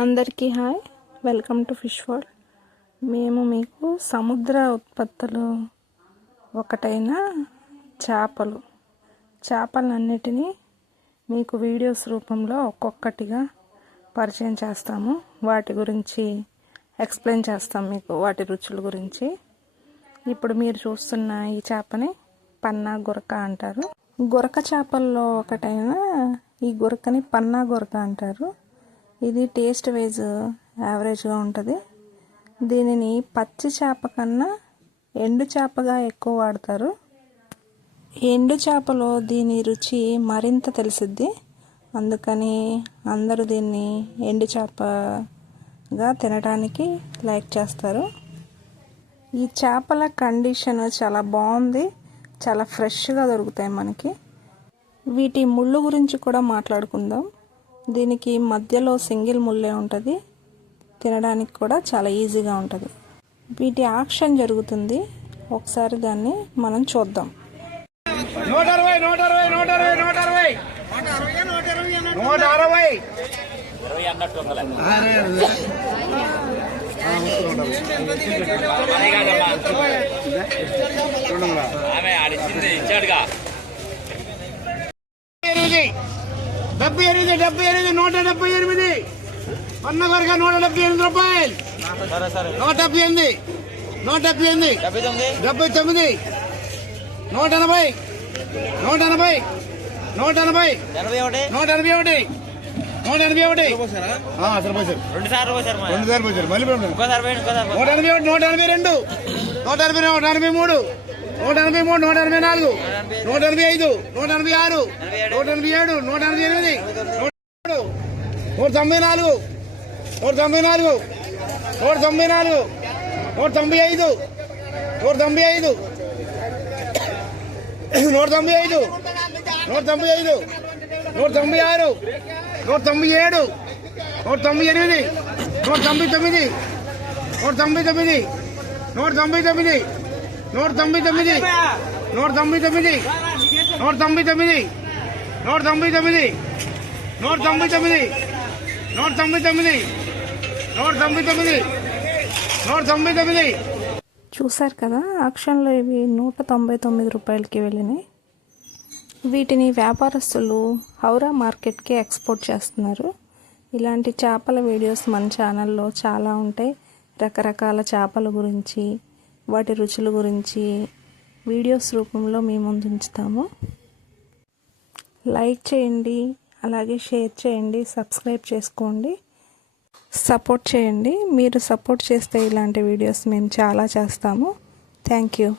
అందరికీ hi, welcome to fish world. మేము మీకు సముద్ర ఉత్పత్తులు ఒకటైన చేపలన్నిటినీ మీకు వీడియోస్ రూపంలో ఒక్కొక్కటిగా పరిచయం చేస్తాము. వాటి గురించి ఎక్స్ప్లెయిన్ చేస్తాం, మీకు వాటి రుచుల గురించి. ఇప్పుడు మీరు చూస్తున్న ఈ చేపని పన్నా గురక అంటారు. గురక చేపల్లో ఒకటైన ఈ గురకని పన్నా గురక అంటారు. ఇది టేస్ట్ వైజ్ యావరేజ్గా ఉంటుంది. దీనిని పచ్చి చేప కన్నా ఎండు చేపగా ఎక్కువ వాడతారు. ఎండు చేపలో దీని రుచి మరింత తెలిసిద్ది, అందుకని అందరూ దీన్ని ఎండు చేపగా తినడానికి లైక్ చేస్తారు. ఈ చేపల కండిషన్ చాలా బాగుంది, చాలా ఫ్రెష్గా దొరుకుతాయి మనకి. వీటి ముళ్ళు గురించి కూడా మాట్లాడుకుందాం. దీనికి మధ్యలో సింగిల్ ముళ్ళే ఉంటుంది, తినడానికి కూడా చాలా ఈజీగా ఉంటుంది. వీటి యాక్షన్ జరుగుతుంది, ఒకసారి దాన్ని మనం చూద్దాం. 178 పన్నా గురక 178 రూపాయలు. 178 179 180 181 181 మళ్ళీ 181 182 183 184 185 186 187 188 194 195 196 197 198 199 చూసారు కదా, ఆక్షన్లో ఇవి 199 రూపాయలకి వెళ్ళినాయి. వీటిని వ్యాపారస్తులు హౌరా మార్కెట్కి ఎక్స్పోర్ట్ చేస్తున్నారు. ఇలాంటి చేపల వీడియోస్ మన ఛానల్లో చాలా ఉంటాయి. రకరకాల చేపల గురించి, వాటి రుచుల గురించి వీడియోస్ రూపంలో మీ ముందు ఉంచుతాము. లైక్ చేయండి, అలాగే షేర్ చేయండి, సబ్స్క్రైబ్ చేసుకోండి, సపోర్ట్ చేయండి. మీరు సపోర్ట్ చేస్తే ఇలాంటి వీడియోస్ మేము చాలా చేస్తాము. Thank you.